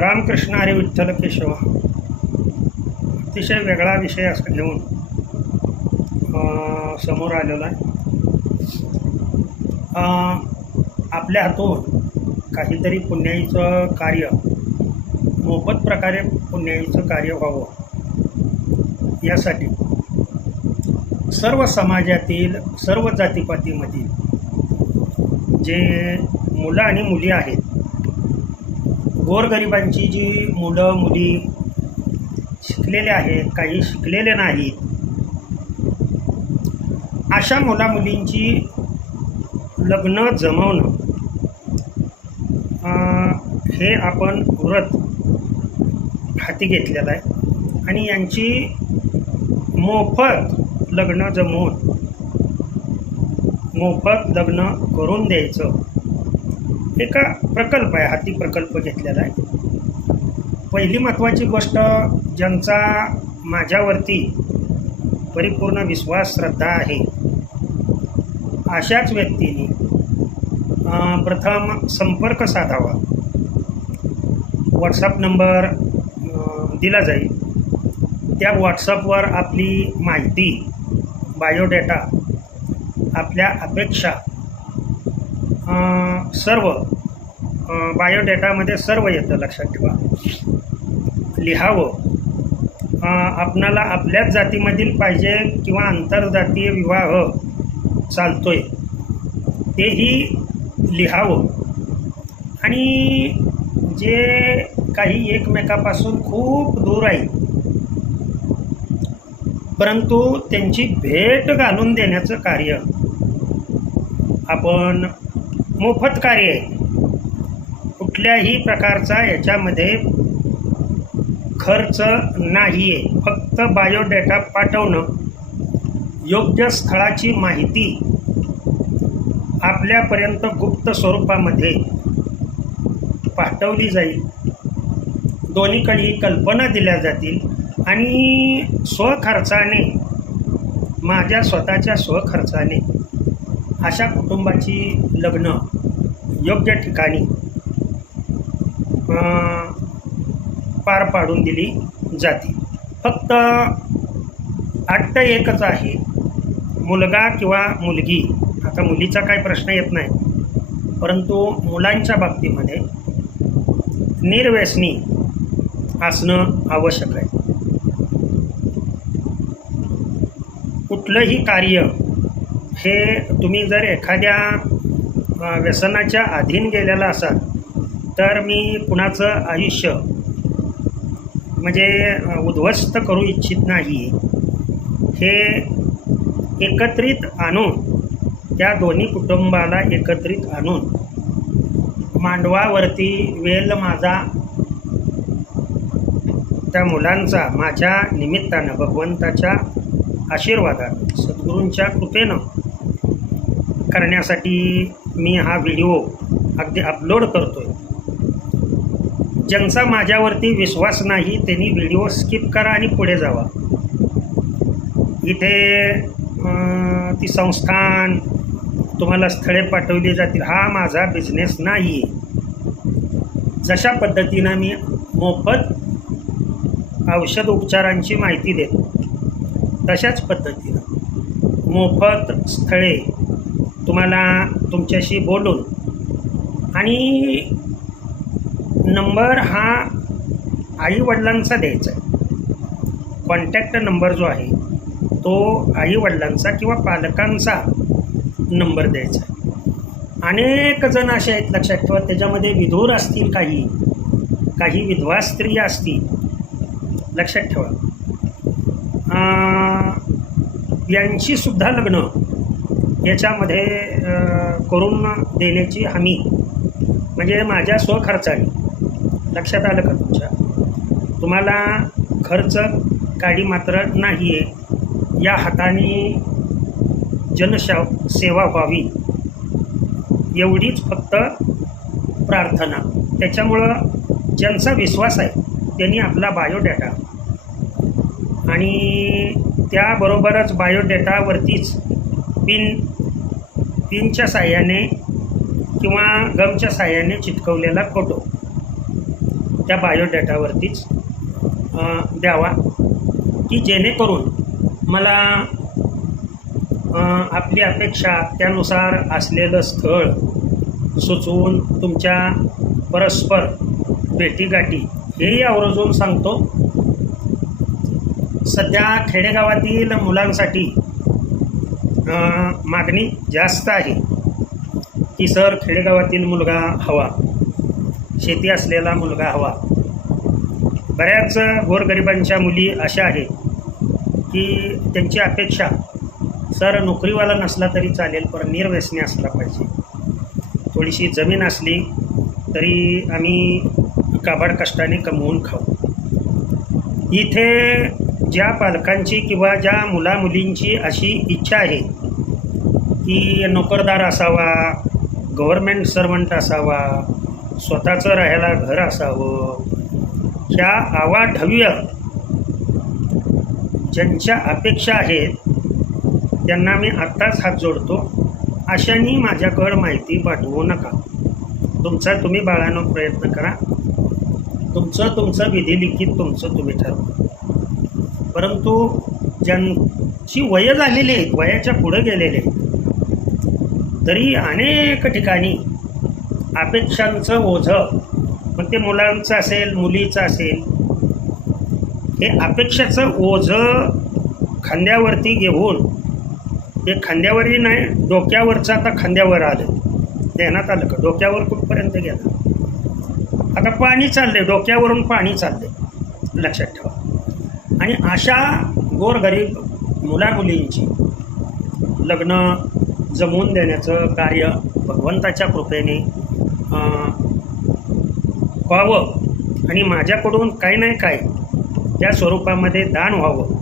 रामकृष्ण आणि विठ्ठल केशव. अतिशय वेगळा विषय असा घेऊन समोर आलेला आहे. आपल्या हातून काहीतरी पुण्याईचं कार्य मोफत प्रकारे पुण्याईचं कार्य व्हावं यासाठी सर्व समाजातील सर्व जातीपातीमधील जे मुलं आणि मुली आहेत गोरगरिबांची जी मुलं मुली शिकलेले आहेत काही शिकलेले नाहीत अशा मुलामुलींची लग्न जमवणं हे आपण व्रत हाती घेतलेलं आहे. आणि यांची मोफत लग्न जमवून मोफत लग्न करून द्यायचं. एका प्रकल्प आहे हाती प्रकल्प घेतलेला आहे. पहिली महत्त्वाची गोष्ट ज्यांचा माझ्यावरती परिपूर्ण विश्वास श्रद्धा आहे अशाच व्यक्तीने प्रथम संपर्क साधावा. व्हॉट्सअप नंबर दिला जाईल. त्या व्हॉट्सअपवर आपली माहिती बायोडेटा आपल्या अपेक्षा सर्व बायोडेटामध्ये सर्व येतं लक्षात ठेवा. लिहावं. आपणाला आपल्याच जातीमधील पाहिजे किंवा आंतरजातीय विवाह चालतोय तेही लिहावं. आणि जे काही एकमेकापासून खूप दूर आहे परंतु त्यांची भेट घालून देण्याचं कार्य आपण मोफत कार्य आहे. कुठल्याही प्रकारचा याच्यामध्ये खर्च नाही आहे फक्त बायोडेटा पाठवणं योग्य स्थळाची माहिती आपल्यापर्यंत गुप्त स्वरूपामध्ये पाठवली जाईल. दोन्हीकडे कल्पना दिल्या जातील आणि स्वखर्चाने माझ्या स्वतःच्या स्वखर्चाने अशा कुटुंबाची लग्न योग्य ठिकाणी पार पाडून दिली जाते. फक्त अट्ट एकच आहे मुलगा किंवा मुलगी. आता मुलीचा काही प्रश्न येत नाही. परंतु मुलांच्या बाबतीमध्ये निर्व्यसनी असणं आवश्यक आहे. कुठलंही कार्य हे तुम्ही जर एखाद्या व्यसनाच्या अधीन गेलेला असाल तर मी कुणाचं आयुष्य म्हणजे उद्ध्वस्त करू इच्छित नाही. हे एकत्रित आणून त्या दोन्ही कुटुंबाला एकत्रित आणून मांडवावरती वेल माझा त्या मुलांचा माझ्या निमित्तानं भगवंताच्या आशीर्वादानं सद्गुरूंच्या कृपेनं करण्यासाठी मी हा व्हिडिओ अगदी अपलोड करतो आहे ज्यांचा माझ्यावरती विश्वास नाही त्यांनी व्हिडिओ स्किप करा आणि पुढे जावा. इथे ती संस्थान तुम्हाला स्थळे पाठवली जातील. हा माझा बिझनेस नाही आहे जशा पद्धतीनं मी मोफत औषध उपचारांची माहिती देतो तशाच पद्धतीनं मोफत स्थळे तुम्हाला तुमच्याशी बोलून. आणि नंबर हा आईवडिलांचा द्यायचा आहे. कॉन्टॅक्ट नंबर जो आहे तो आईवडिलांचा किंवा पालकांचा नंबर द्यायचा आहे. अनेक जण असे आहेत लक्षात ठेवा त्याच्यामध्ये विधूर असतील काही काही विधवा स्त्रिया असतील. लक्षात ठेवा. यांची सुद्धा लग्न याच्यामध्ये करून देण्याची हमी म्हणजे माझ्या स्वखर्चाने. लक्षात आलं का तुमच्या? तुम्हाला खर्च काढी मात्र नाही आहे या हाताने जनशा सेवा व्हावी. एवढीच फक्त प्रार्थना. त्याच्यामुळं ज्यांचा विश्वास आहे त्यांनी आपला बायोडेटा. आणि त्याबरोबरच बायोडेटावरतीच पिन पिनच्या साह्याने किंवा गमच्या साह्याने चिटकवलेला फोटो त्या बायोडेटावरतीच द्यावा. की जेणेकरून मला आपली अपेक्षा त्यानुसार असलेलं स्थळ सुचवून तुमच्या परस्पर भेटीगाठी हेही आवर्जून सांगतो. सध्या खेडेगावातील मुलांसाठी मागणी जास्त आहे. की सर खेडेगावातील मुलगा हवा. शेती असलेला मुलगा हवा. बऱ्याच गोरगरिबांच्या मुली अशा आहेत की त्यांची अपेक्षा सर नोकरीवाला नसला तरी चालेल पण निर्व्यसनी असला पाहिजे. थोडीशी जमीन असली तरी आम्ही काबाड कष्टाने कमवून खाऊ. इथे ज्या पालकांची किंवा ज्या मुलामुलींची अशी इच्छा आहे की नोकरदार असावा गव्हर्मेंट सर्वंट असावा स्वतःचं राहायला घर असावं ह्या आवाढव्य ज्यांच्या अपेक्षा आहेत त्यांना मी आत्ताच हात जोडतो. अशानी माझ्याकडं माहिती पाठवू नका. तुमचा तुम्ही बाळानं प्रयत्न करा. तुमचं तुमचं विधिलिखित तुमचं तुम्ही ठरवा. परंतु ज्यांची वय झालेली आहेत वयाच्या पुढं गेलेले तरी अनेक ठिकाणी अपेक्षांचं ओझं मग ते मुलांचं असेल मुलीचं असेल हे अपेक्षाचं ओझं खांद्यावरती घेऊन ते खांद्यावरही नाही डोक्यावरचं आता खांद्यावर आलं. ध्यानात आलं का? डोक्यावर कुठपर्यंत गेलं? आता पाणी चाललंय डोक्यावरून पाणी चाललंय. लक्षात ठेवा. आणि अशा गोरगरीब मुलामुलींची लग्न जमवून देण्याचं कार्य भगवंताच्या कृपेने व्हावं आणि माझ्याकडून काही नाही काय त्या स्वरूपामध्ये दान व्हावं.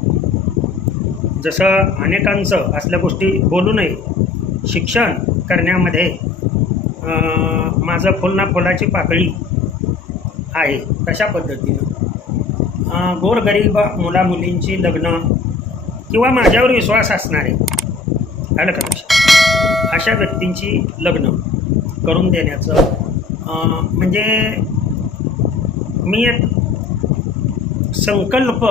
जसं अनेकांचं असल्या गोष्टी बोलू नये शिक्षण करण्यामध्ये माझं फुलना फुलाची पाकळी आहे तशा पद्धतीनं. गोरगरीब मुला मुलामुलींची लग्न किंवा माझ्यावर विश्वास असणारे आलं का लक्षात? अशा व्यक्तींची लग्न करून देण्याचं म्हणजे मी एक संकल्प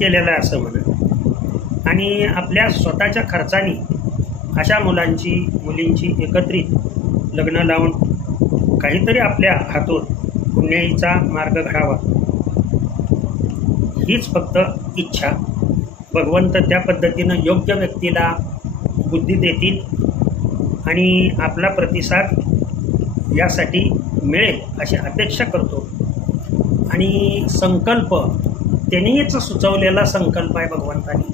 केलेला आहे असं म्हणा आणि आपल्या स्वतःच्या खर्चाने अशा मुलांची मुलींची एकत्रित लग्न लावून काहीतरी आपल्या हातून पुण्याईचा मार्ग घडावा. हीच फक्त इच्छा. भगवंत त्या पद्धतीनं योग्य व्यक्तीला बुद्धी देतील आणि आपला प्रतिसाद यासाठी मिळेल अशी अपेक्षा करतो. आणि संकल्प त्यांनीच सुचवलेला संकल्प आहे भगवंतानी.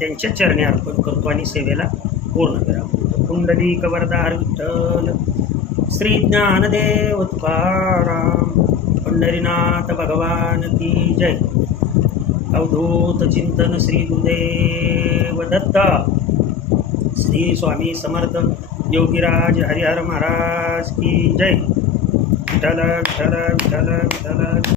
त्यांच्या चरणी अर्पण करतो आणि सेवेला पूर्ण करा कुंडली कवरदार विठ्ठल श्री ज्ञानदेव तुकाराम पंढरीनाथ भगवान की जय. अवधूत चिंतन श्री गुरुदेव दत्ता। श्री स्वामी समर्थ योगीराज हरिहर महाराज की जय। विठ्ठल विठ्ठल विठ्ठल विठ्ठल।